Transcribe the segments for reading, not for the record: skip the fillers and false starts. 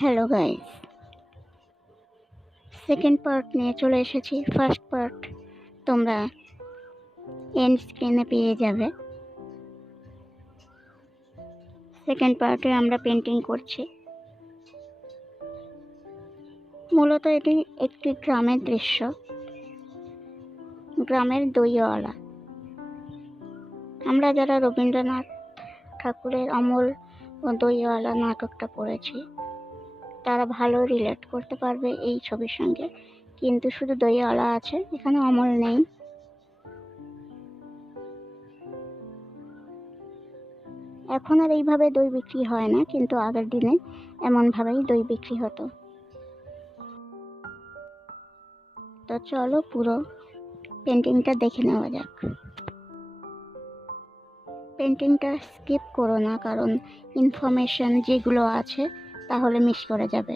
Hello guys, second part নিয়ে চলে এসেছি। ফার্স্ট পার্ট তোমরা এন্ড স্ক্রিনে পেয়ে যাবে। সেকেন্ড পার্টে আমরা পেন্টিং করছি। মূলত এটি একটি গ্রামের দৃশ্য, গ্রামের দইওয়ালা। আমরা যারা রবীন্দ্রনাথ ঠাকুরের অমল ও দইওয়ালা নাটকটা পড়েছি তারা ভালো রিলেট করতে পারবে এই ছবির সঙ্গে, কিন্তু শুধু দইওয়ালা আছে, এখানে অমল নেই। এখন আর এইভাবে দই বিক্রি হয় না, কিন্তু আগের দিনে এমনভাবেই দই বিক্রি হতো। তো চলো পুরো পেন্টিংটা দেখে নেওয়া যাক। পেন্টিংটা স্কিপ করো না, কারণ ইনফরমেশন যেগুলো আছে তাহলে মিস করে যাবে।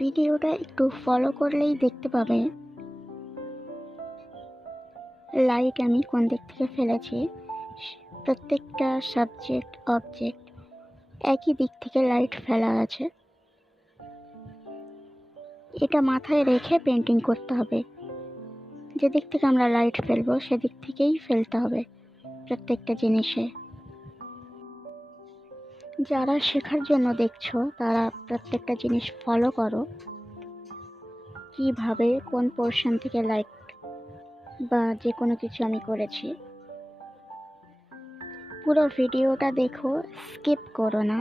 ভিডিওটা একটু ফলো করলেই দেখতে পাবে লাইট আমি কোন দিক থেকে ফেলেছি। প্রত্যেকটা সাবজেক্ট অবজেক্ট একই দিক থেকে লাইট ফেলা আছে। এটা মাথায় রেখে পেন্টিং করতে হবে। যেদিক থেকে আমরা লাইট ফেলবো সেদিক থেকেই ফেলতে হবে প্রত্যেকটা জিনিসে। যারা শেখার জন্য দেখছো তারা প্রত্যেকটা জিনিস ফলো করো, কিভাবে কোন পোর্শন থেকে লাইট বা যে কোনো কিছু আমি করেছি। পুরো ভিডিওটা দেখো, স্কিপ করো না।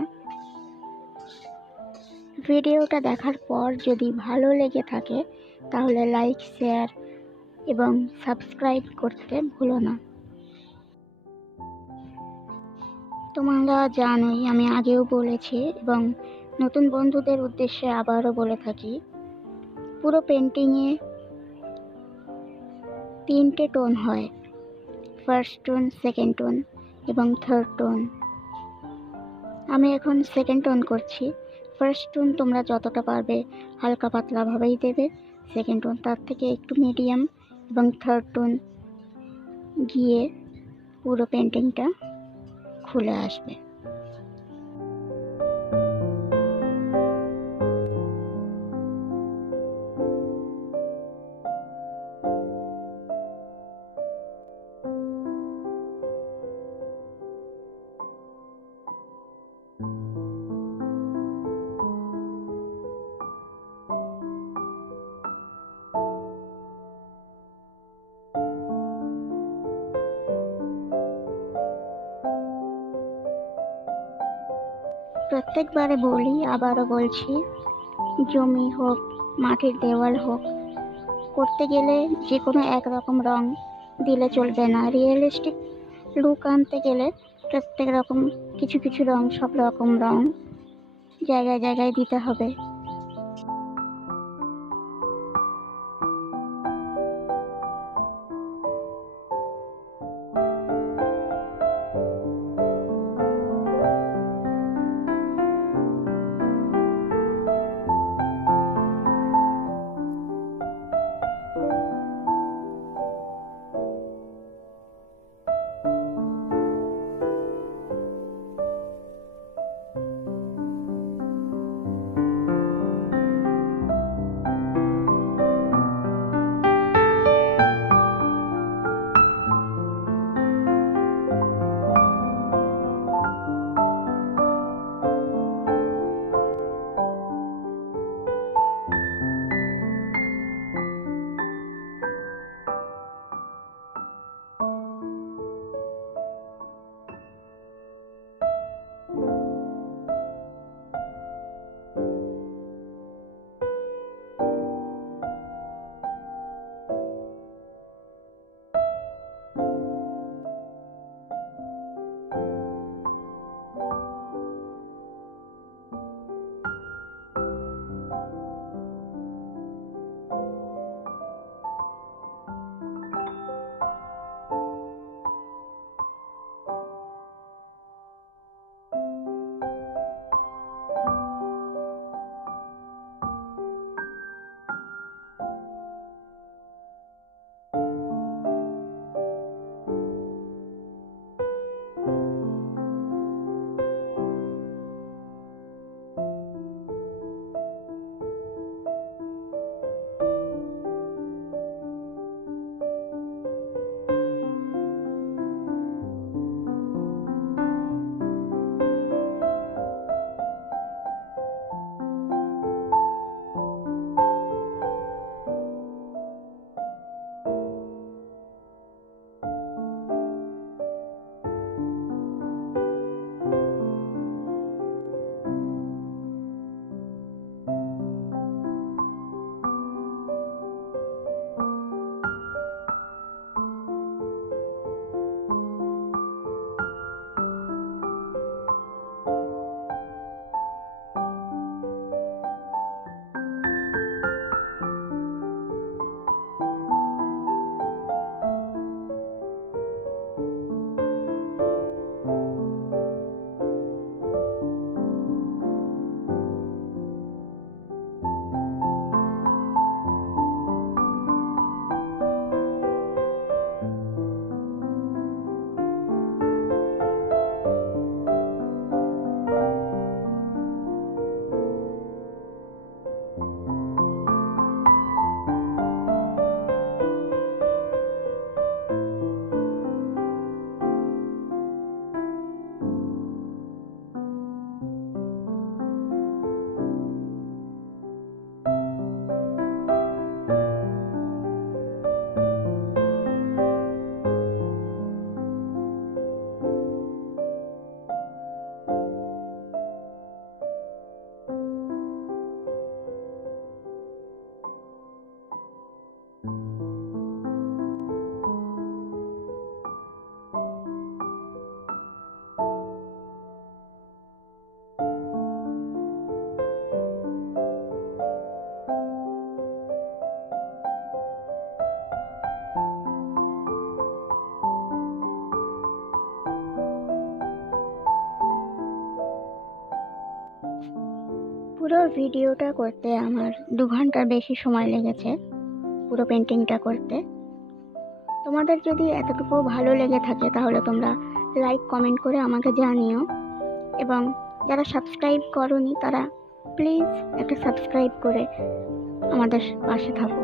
ভিডিওটা দেখার পর যদি ভালো লেগে থাকে তাহলে লাইক, শেয়ার এবং সাবস্ক্রাইব করতে ভুলো না। তোমরা জানোই, আমি আগেও বলেছি এবং নতুন বন্ধুদের উদ্দেশ্যে আবারও বলে থাকি, পুরো পেন্টিংয়ে 3টে টোন হয়, ফার্স্ট টোন, সেকেন্ড টোন এবং থার্ড টোন। আমি এখন সেকেন্ড টোন করছি। ফার্স্ট টোন তোমরা যতটা পারবে হালকা পাতলাভাবেই দেবে, সেকেন্ড টোন তার থেকে একটু মিডিয়াম এবং থার্ড টোন গিয়ে পুরো পেন্টিংটা খুলে আসবে। প্রত্যেকবারে বলি, আবারও বলছি, জমি হোক, মাটির দেওয়াল হোক, করতে গেলে যে কোনো একরকম রং দিলে চলবে না। রিয়েলিস্টিক লুক আনতে গেলে প্রত্যেক রকম কিছু কিছু রং, সব রকম রং জায়গায় জায়গায় দিতে হবে। পুরো ভিডিওটা করতে আমার 2 ঘন্টার বেশি সময় লেগেছে, পুরো পেন্টিংটা করতে। তোমাদের যদি এতটুকু ভালো লেগে থাকে তাহলে তোমরা লাইক কমেন্ট করে আমাকে জানিও, এবং যারা সাবস্ক্রাইব করোনি তারা প্লিজ একটা সাবস্ক্রাইব করে আমাদের পাশে থাকো।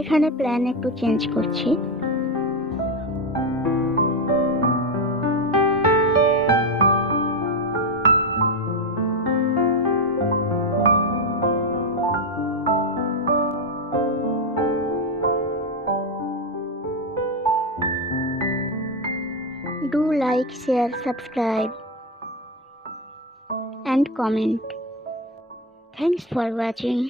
এখানে প্ল্যান একটু চেঞ্জ করছি। Do like, share, subscribe and comment. Thanks for watching.